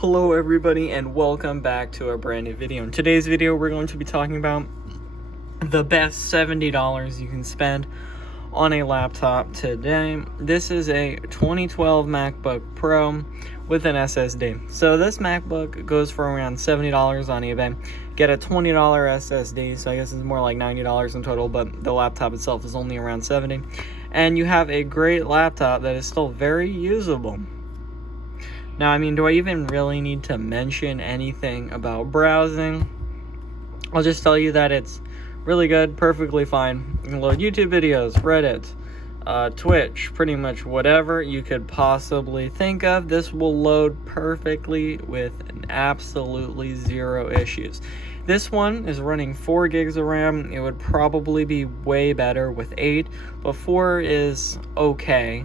Hello everybody and welcome back to a brand new video. In today's video we're going to be talking about the best $70 you can spend on a laptop today. This is a 2012 MacBook Pro with an SSD. So this MacBook goes for around $70 on eBay. Get a $20 SSD, so I guess it's more like $90 in total, but the laptop itself is only around $70. And you have a great laptop that is still very usable. Now, I mean, do I even really need to mention anything about browsing? I'll just tell you that it's really good, perfectly fine. You can load YouTube videos, Reddit, Twitch, pretty much whatever you could possibly think of. This will load perfectly with absolutely zero issues. This one is running 4 gigs of RAM. It would probably be way better with 8, but 4 is okay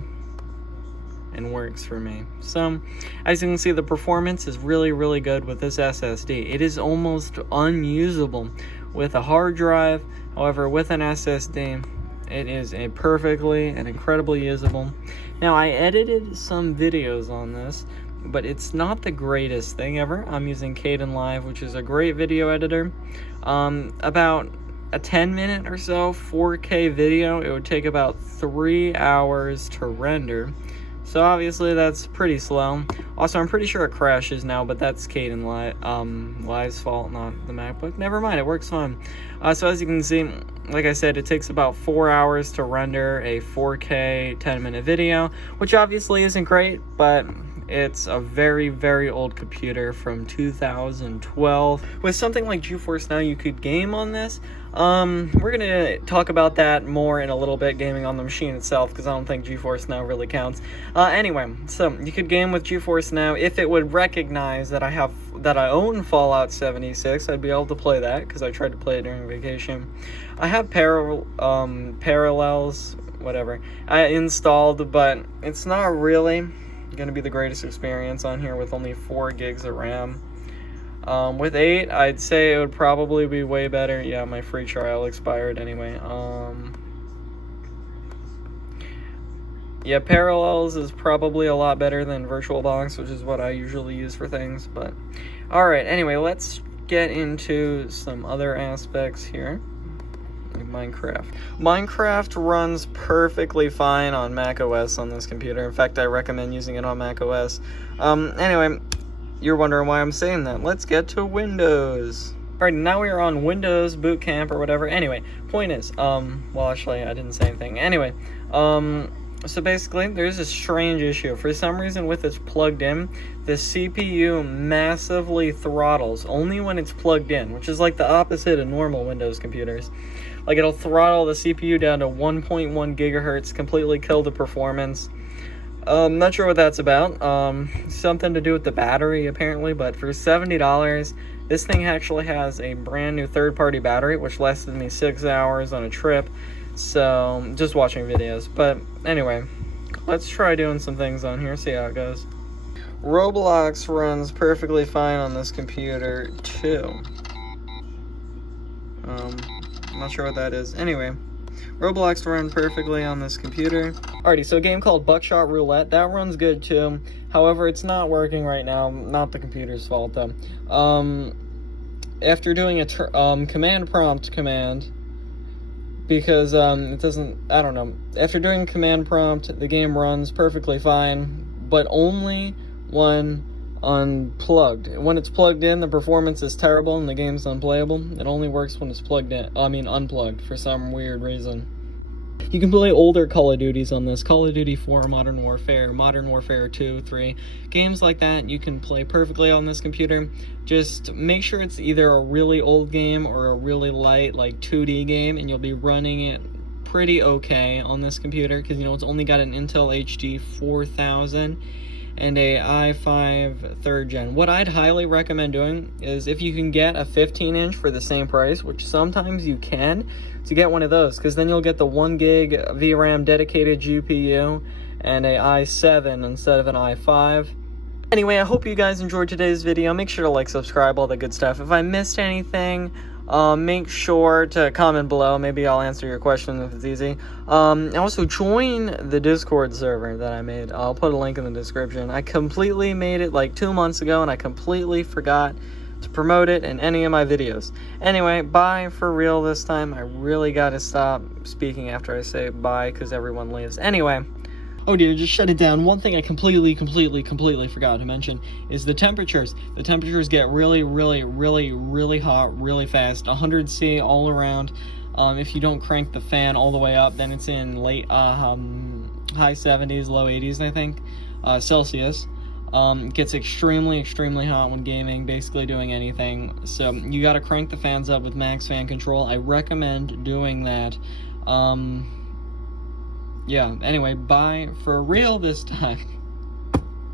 and works for me. So as you can see, the performance is really good with this SSD. It is almost unusable with a hard drive. However, with an SSD, it is a perfectly and incredibly usable. Now, I edited some videos on this, but it's not the greatest thing ever. I'm using Kdenlive, which is a great video editor. About a 10-minute or so 4K video, it would take about 3 hours to render. So obviously that's pretty slow. Also, I'm pretty sure it crashes now, but that's Kdenlive's fault, not the MacBook. Never mind, it works fine. So as you can see, like I said, it takes about 4 hours to render a 4K 10-minute video, which obviously isn't great, but it's a very old computer from 2012. With something like GeForce Now, you could game on this. We're gonna talk about that more in a little bit, gaming on the machine itself, because I don't think GeForce Now really counts. Anyway, so you could game with GeForce Now if it would recognize that I own Fallout 76. I'd be able to play that because I tried to play it during vacation. I have Parallels, whatever, I installed, but it's not really gonna be the greatest experience on here with only 4 gigs of RAM. With 8, I'd say it would probably be way better. Yeah, my free trial expired anyway. Yeah, Parallels is probably a lot better than VirtualBox, which is what I usually use for things, but alright, anyway, let's get into some other aspects here. Minecraft runs perfectly fine on macOS on this computer. In fact, I recommend using it on macOS. Anyway, you're wondering why I'm saying that. Let's get to Windows. Alright, now we are on Windows Boot Camp or whatever. Anyway, point is, well, actually, I didn't say anything. Anyway, so basically, there's a strange issue. For some reason, with it's plugged in, the CPU massively throttles only when it's plugged in, which is like the opposite of normal Windows computers. Like, it'll throttle the CPU down to 1.1 gigahertz, completely kill the performance. Not sure what that's about. Something to do with the battery, apparently, but for $70, this thing actually has a brand new third-party battery, which lasted me 6 hours on a trip. So, just watching videos. But anyway, let's try doing some things on here, see how it goes. Roblox runs perfectly fine on this computer, too. I'm not sure what that is. Anyway, Roblox runs perfectly on this computer. Alrighty, so a game called Buckshot Roulette, that runs good, too. However, it's not working right now. Not the computer's fault, though. After doing a command prompt command, because it doesn't, I don't know. After doing command prompt, the game runs perfectly fine, but only when unplugged. When it's plugged in, the performance is terrible and the game's unplayable. It only works when it's plugged in, unplugged for some weird reason. You can play older Call of Duties on this. Call of Duty 4, Modern Warfare 2, 3. Games like that you can play perfectly on this computer. Just make sure it's either a really old game or a really light, like 2D game, and you'll be running it pretty okay on this computer, because, you know, it's only got an Intel HD 4000 and a i5 3rd gen. What I'd highly recommend doing is, if you can get a 15-inch for the same price, which sometimes you can, to get one of those, because then you'll get the 1 gig VRAM dedicated GPU and a i7 instead of an i5. Anyway, I hope you guys enjoyed today's video. Make sure to like, subscribe, all that good stuff. If I missed anything, Make sure to comment below. Maybe I'll answer your question if it's easy. Also, join the Discord server that I made. I'll put a link in the description. I completely made it like 2 months ago, and I completely forgot to promote it in any of my videos. Anyway, bye for real this time. I really gotta stop speaking after I say bye because everyone leaves. Anyway. Oh dear, just shut it down. One thing I completely forgot to mention is the temperatures. The temperatures get really hot really fast. 100 C all around. If you don't crank the fan all the way up, then it's in late high 70s, low 80s, I think, Celsius. It gets extremely hot when gaming, basically doing anything. So you gotta crank the fans up with max fan control. I recommend doing that. Yeah, anyway, bye for real this time.